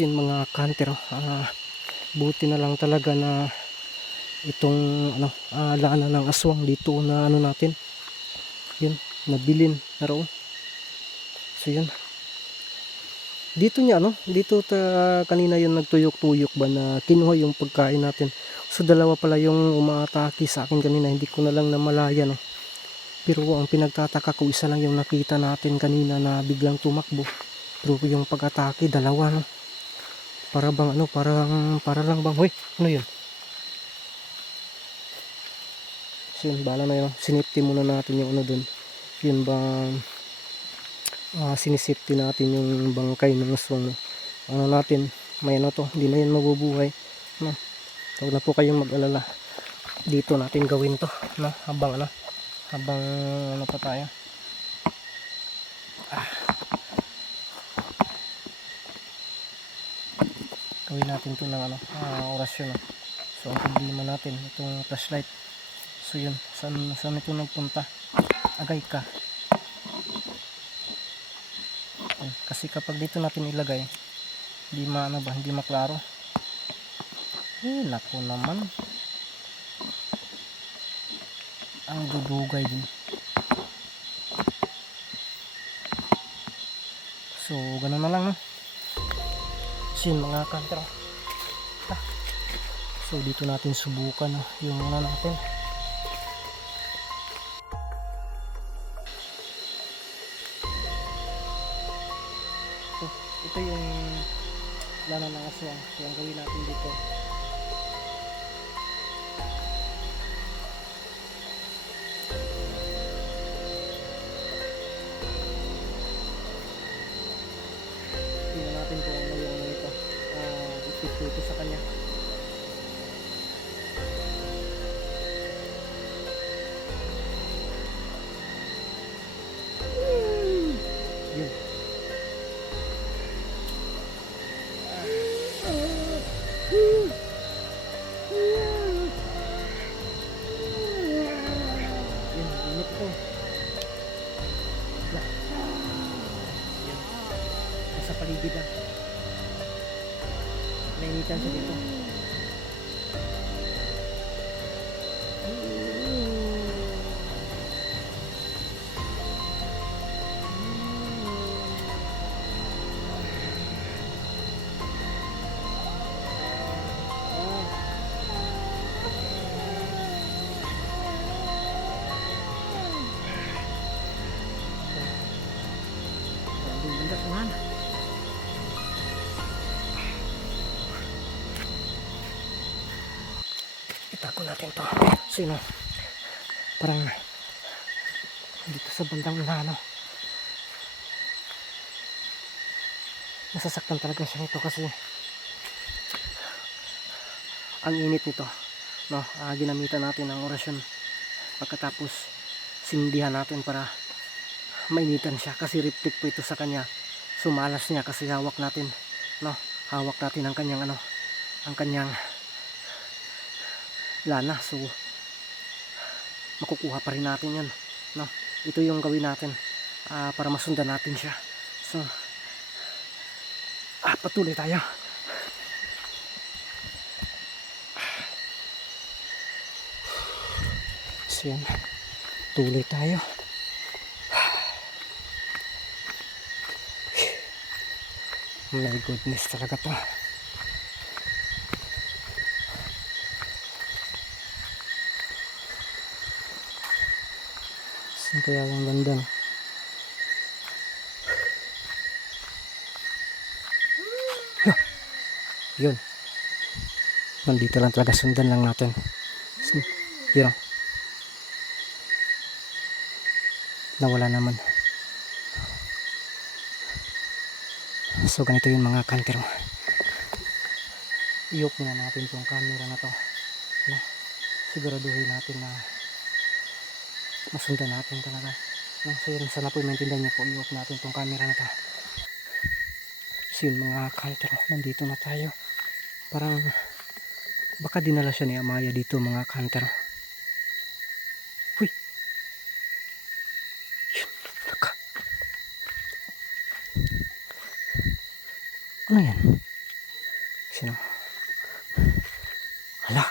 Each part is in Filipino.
Yun mga kanter, ah, buti na lang talaga na itong ano, ah, lana ng aswang dito na ano natin. Yun, nabilin na roon. So yun. Dito niya ano, dito ta kanina yung nagtuyok-tuyok ba na kinuha yung pagkain natin. So dalawa pala yung umaatake sa akin kanina, hindi ko na lang namalaya no. Pero ang pinagtataka ko isa lang yung nakita natin kanina na biglang tumakbo. Pero yung pag-atake dalawa no. Para bang ano, parang para lang bang, hoy, ano yun? So bala na yun. Sinipti muna natin yung ano dun. Yun bang, ah sinisipti natin yung bangkay ng aswang. no. Ano natin, may ano to, hindi na yan mabubuhay. No? Huwag na po kayong mag-alala. Dito natin gawin to, no? Habang ano, habang ano pa tayo. Gawin natin to ng ano, ah, orasyon. So, ang problema natin, itong flashlight. So, yun. Saan, saan ito nagpunta? Agay ka. Kasi kapag dito natin ilagay, hindi ma, ano ba, hindi maklaro. Eh, naku naman. Ang dudugay din. So, ganun na lang, no? Sin mga kantra ah. so dito natin subukan no, yung ano natin. So, ito yung lana ng aswang so ang gawin natin dito Itago natin to. Sino? Parang dito sa bandang ano. Nasasaktan talaga siya nito kasi ang init nito. No, ah, ginamitan natin ng orasyon. Pagkatapos sindihan natin para mainitan siya kasi riptik po ito sa kanya. Sumalas niya kasi hawak natin. No, hawak natin ang kanyang ano, ang kanyang lana so makukuha pa rin natin yan no? Ito yung gawin natin ah, para masundan natin siya. So ah, patuloy tayo. So yan. Tuloy tayo. My goodness talaga to. Saan kaya yung ganda no? Yun. Nandito lang talaga sundan lang natin. Yun. Nawala naman. So ganito yung mga kantero. Iyok na natin tong camera na to. Ano? Siguraduhin natin na masundan natin talaga. No? So yun, sana po maintindihan niyo po iyok natin tong camera na to. So yun mga kantero, nandito na tayo. Parang baka dinala siya ni Amaya dito mga kantero. Uy! Yun, naka. Ano yan? Sino? Hala.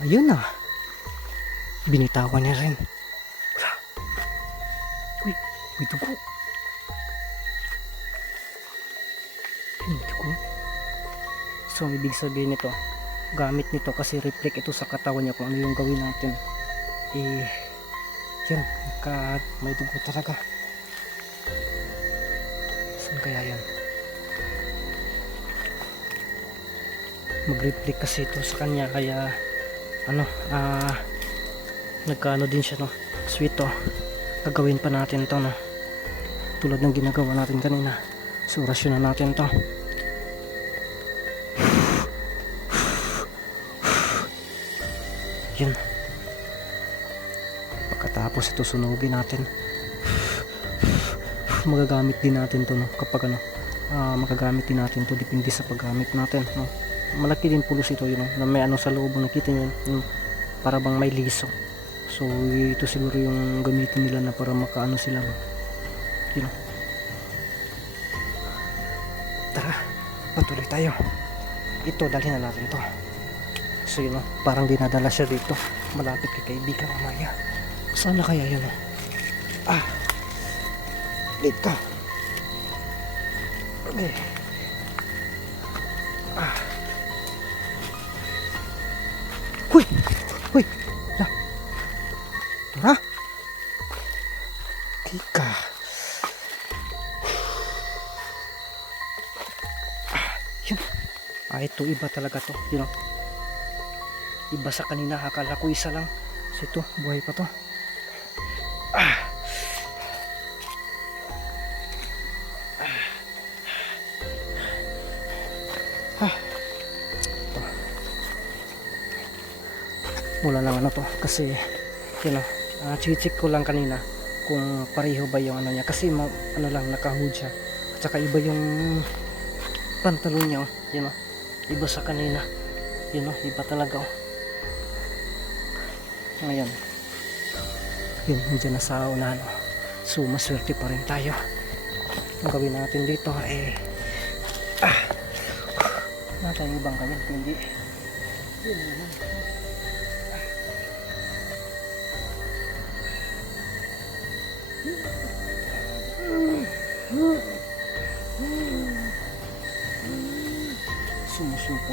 Ayun na. Binitawan niya rin. Wala. Uy, may dugo. May dugo. So, ibig sabihin nito, gamit nito kasi reflect ito sa katawan niya kung ano yung gawin natin. Eh, yan, naka, may dugo talaga. Saan kaya yan? Mag-reflect kasi ito sa kanya kaya ano, ah nagkaano din siya no. Sweet to. Gagawin pa natin to no. Tulad ng ginagawa natin kanina. So rasyon na natin to. Yun. Pagkatapos ito sunugin natin magagamit din natin to no kapag ano ah, magagamit din natin to depende sa paggamit natin no malaki din pulos ito yun no? na may ano sa loob nakita niyo yun para bang may liso so ito siguro yung gamitin nila na para makaano sila no? yun tara patuloy tayo ito dalhin na natin to so yun parang dinadala siya dito malapit kay kaibigan mamaya sana kaya yun no? ah Late ka. Okay. Ito iba talaga to. You know? Iba sa kanina. Akala ko isa lang. So ito, buhay pa to. Ah. wala lang ano to kasi yun know, uh, chichik ko lang kanina kung pareho ba yung ano niya kasi ma, ano lang nakahood siya at saka iba yung pantalon niya oh. yun know, iba sa kanina yun know, iba talaga oh. ngayon yun nandiyan na sa unahan oh. so maswerte pa rin tayo ang gawin natin dito eh ah tayong ibang ganyan hindi yun naman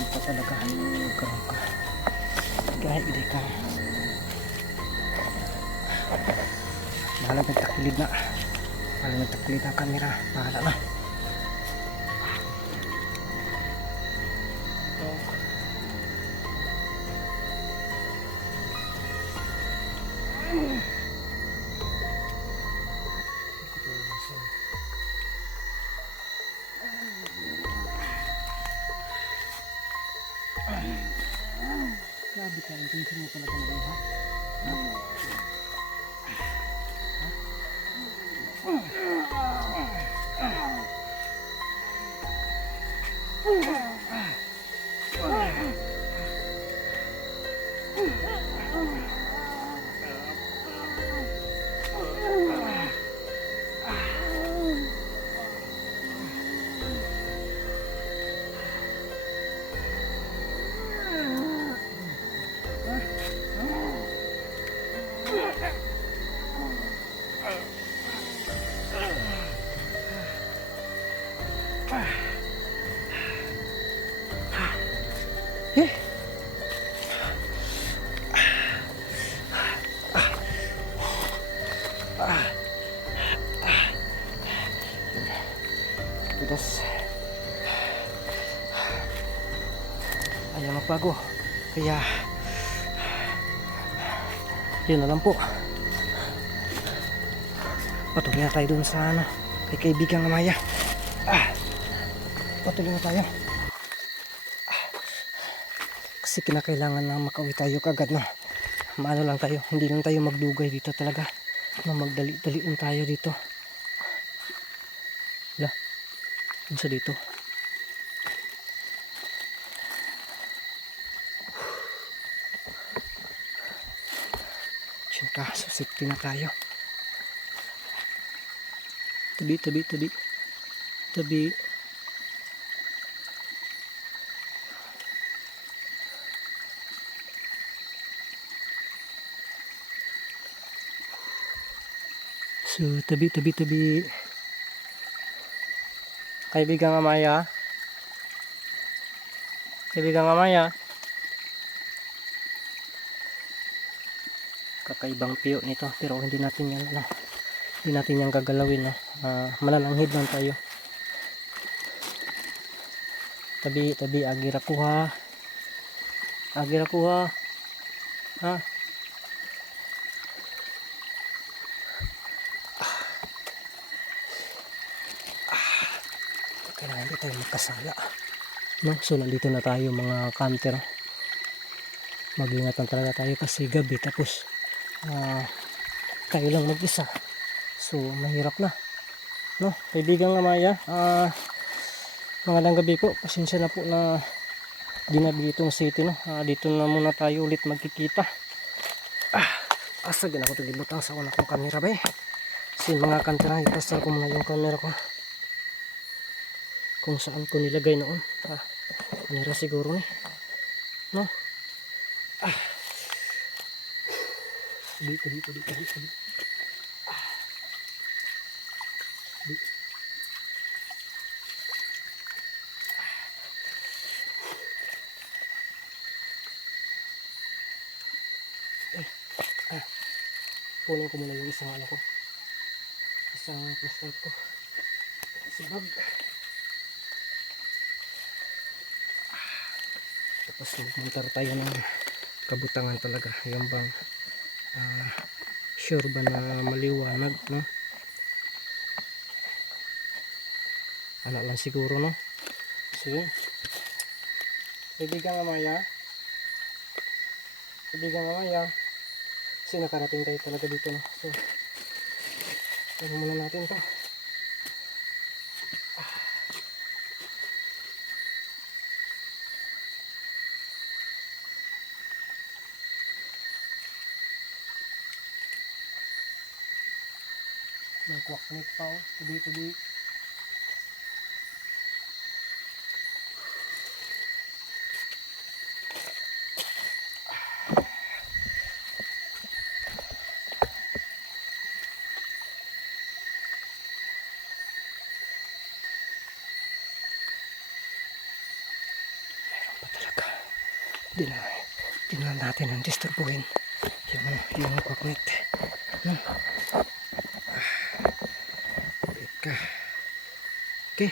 pa talaga karon ka. Kaya hindi ka. Bahala nagtakilid na. Bahala nagtakilid na ang kamera bahala na Kaya yun na lang po. Patuloy na tayo dun sa ano, kay kaibigang Amaya. Ah, patuloy na tayo. Kasi kinakailangan na makauwi tayo kagad na. Maano lang tayo, hindi lang tayo magdugay dito talaga. Na magdali-daliin tayo dito. La, dun sa dito. Tsinka, so safety na tayo. Tabi, tabi, tabi. Tabi. So, tabi, tabi, tabi. Kaibigang Amaya. Kaibigang Amaya. Kakaibang piyo nito pero hindi natin yan ano, hindi natin yan gagalawin no. Ah, malalanghid lang tayo. Tabi, tabi, agira kuha. Agira kuha. Ha? kailangan hindi tayo magkasala no? so nandito na tayo mga camper mag-ingatan talaga tayo kasi gabi tapos ah tayo lang mag-isa. So mahirap na. No kaibigang Amaya ah magandang gabi po. Pasensya na po na dinabi itong city no. Ah, dito na muna tayo ulit magkikita. Ah asa gina ko ito gibutang sa una kong kamera ba eh sin mga kantera ipasal ko muna yung camera ko. Kung saan ko nilagay noon. Ah kamera siguro ni. No dito dito dito dito dito. Ah ah, ko muna yung isang ano ko. Isang flashlight ko. Sa bag. Tapos magmuntar tayo ng kabutangan talaga. Yung bang ah, sure ba na maliwanag no? Ano lang siguro no? So yun kaibigan Amaya kaibigan Amaya kasi nakarating tayo talaga dito no? So ano muna natin to may kwaknik pa oh. Tubi tubi meron pa talaga. Di na di na natin ang disturbuhin yung yung kwaknik no Teka. Okay.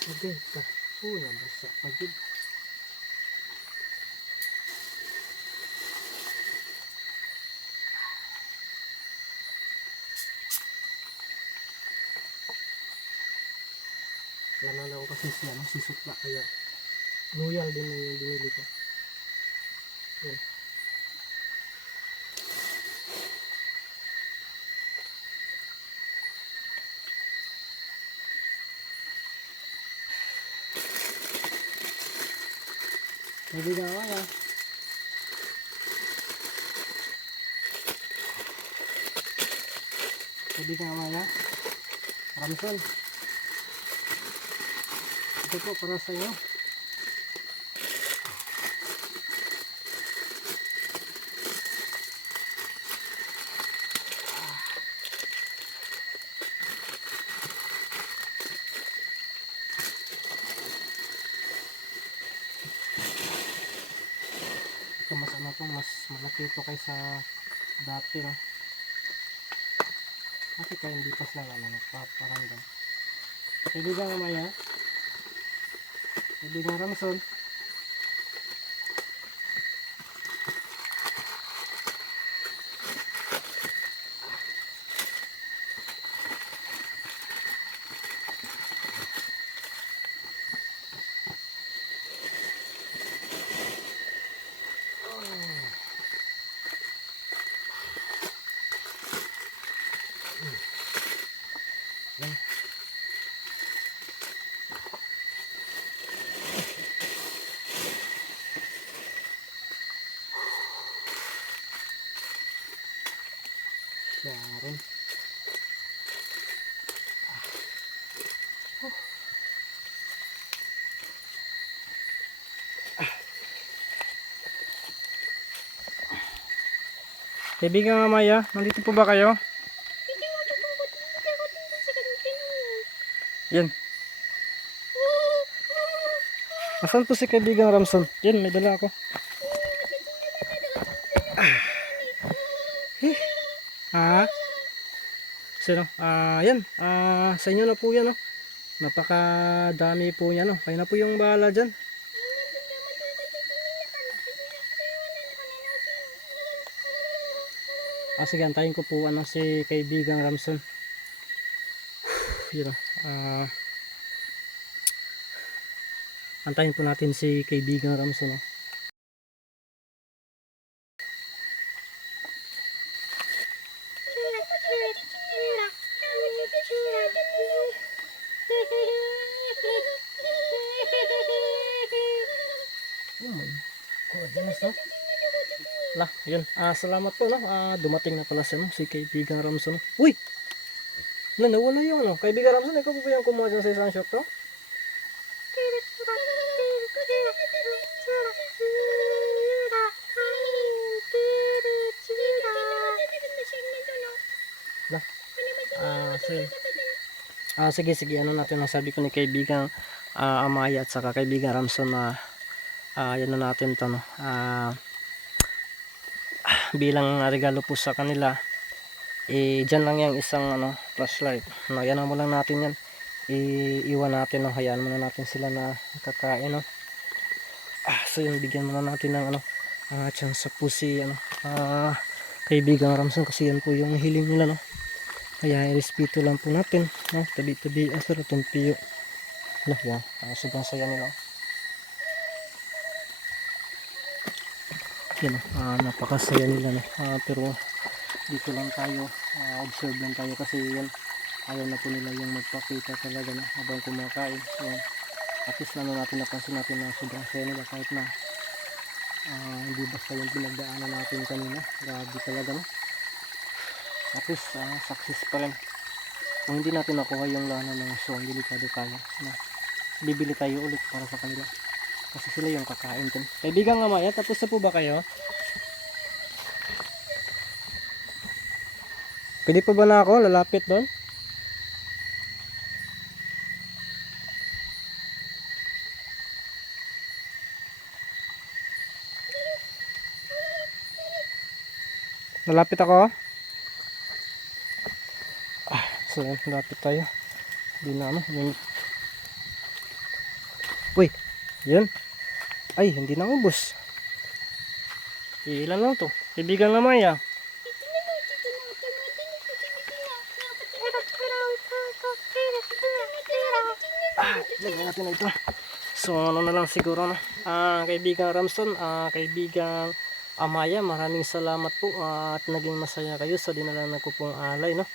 Okay, ka. Una basa pagid. Lalala ko kasi siya, no? si Sutla, kaya loyal din na yung binili ko. Yan. Kaibigan ko ya. Kaibigan ko ya. Ramson. Ito po para sa. Mas malaki ito kaysa dati no. Kasi kaya hindi pas lang ano, nagpaparandam. Kaibigan nga Maya. Kaibigan Ramson. Kaibigan nga Maya, nandito po ba kayo? Yan. Nasaan po si kaibigang Ramson? Yan, may dala ako. Ah. Sino? Ah, yan. Ah, sa inyo na po yan, oh. Napakadami po yan, oh. Kayo na po yung bahala dyan. Ah, sige, antayin ko po ano si kaibigang Ramson. Yun, oh. Ah. Antayin po natin si kaibigang Ramson. Oh my goodness, no? Lah, yun. Ah, salamat po, no? Ah, dumating na pala siya, no? Si kaibigang Ramson. Uy! Na, nawala yung ano. Kaibigan Ramson, ikaw po ba yung kumuha dyan sa isang shop to? Ah, sige. Ah, sige, sige. Ano natin ang sabi ko ni kaibigang ah, Amaya at saka kaibigang Ramson na ah, yan na natin to, no? Ah, bilang regalo po sa kanila eh dyan lang yung isang ano flashlight. No yan mo lang natin yan. Iiwan natin no hayaan muna natin sila na kakain no. Ah, so yun bigyan muna natin ng ano ah, chance po si ano ah, kaibigang Ramson kasi yan po yung hiling nila no. Kaya irespeto lang po natin no. Tabi tabi asar itong piyo no yan. Ah, sobrang saya nila yan ah, napakasaya nila no? Ah, pero dito lang tayo ah, observe lang tayo kasi yan ayaw na po nila yung magpakita talaga no? Habang kumakain. Yan. At least na natin napansin natin na sobrang saya nila kahit na ah, hindi basta yung pinagdaanan natin kanina. Grabe talaga no? At least ah, success pa rin. Kung hindi natin nakuha yung lana ng aswang delikado tayo na bibili tayo ulit para sa kanila kasi sila yung kakain din. Kaibigan nga Maya, tapos na po ba kayo? Pwede pa ba na ako lalapit doon? Lalapit ako? Ah, so lalapit tayo. Hindi na ano. Uy, yan. Ay, hindi na ubos. Ilan lang to? Kaibigan naman ya. Ah, lagyan natin na ito. So, ano na lang siguro, no? Ah, kaibigan Ramson, ah, kaibigan Amaya, maraming salamat po ah, at naging masaya kayo sa dinala na ko pong alay, no?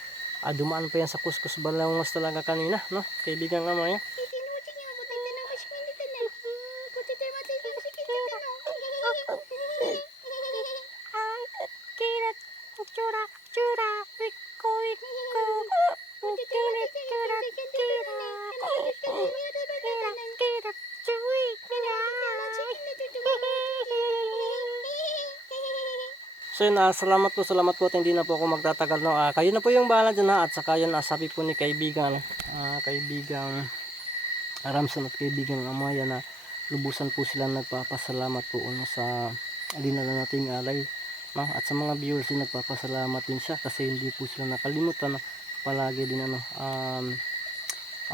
Ah, dumaan pa yan sa kuskus balangos talaga kanina, no? Kaibigan Amaya. So yun, ah, salamat po, salamat po at hindi na po ako magtatagal. No? Ah, kayo na po yung bahala dyan ha. At saka yun, ah, sabi po ni kaibigan, ah, kaibigan Ramson at kaibigan Amaya na lubusan po sila nagpapasalamat po ano, sa dinala nating alay. No? At sa mga viewers din nagpapasalamat din siya kasi hindi po sila nakalimutan. No? Palagi din ano, um,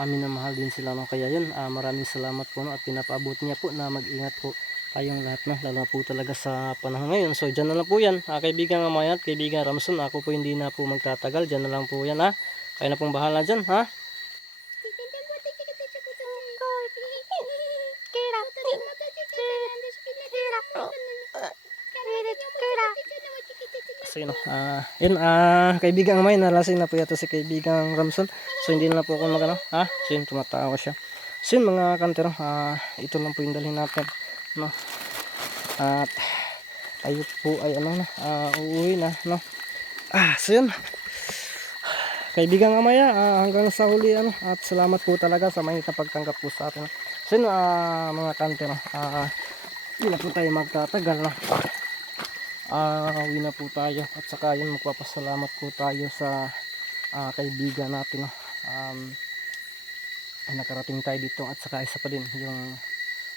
amin na mahal din sila. No? Kaya yun, ah, maraming salamat po no? at pinapaabot niya po na mag-ingat po tayong lahat no lalo na po talaga sa panahon ngayon so dyan na lang po yan ah, kaibigan Amaya at kaibigan Ramson ako po hindi na po magtatagal dyan na lang po yan ha kayo na pong bahala dyan ha so yun ah ah kaibigan Amaya nalasing na po yata si kaibigan Ramson. So hindi na po ako magano ha so yun tumatawa siya. So yun mga kantero ah ito lang po yung dalhin natin no? At tayo po ay ano na ah, uuwi na no? Ah so yun. Kaibigan Amaya ah, hanggang sa huli ano? At salamat po talaga sa na pagtanggap po sa atin. So yun ah, mga kante no? Ah, hindi na po tayo magtatagal no uwi na po tayo. At saka yun magpapasalamat po tayo sa ah, kaibigan natin. Um, nakarating tayo dito. At saka isa pa din yung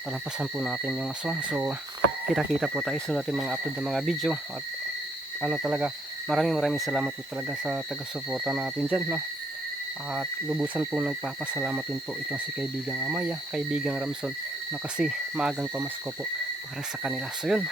talampasan po natin yung aswang so kita kita po tayo sa natin mga upload ng mga video. At ano talaga maraming maraming salamat po talaga sa taga-suporta natin dyan no? at lubusan po nagpapasalamat din po itong si kaibigang Amaya kaibigang Ramson na kasi maagang pamasko po para sa kanila. So yun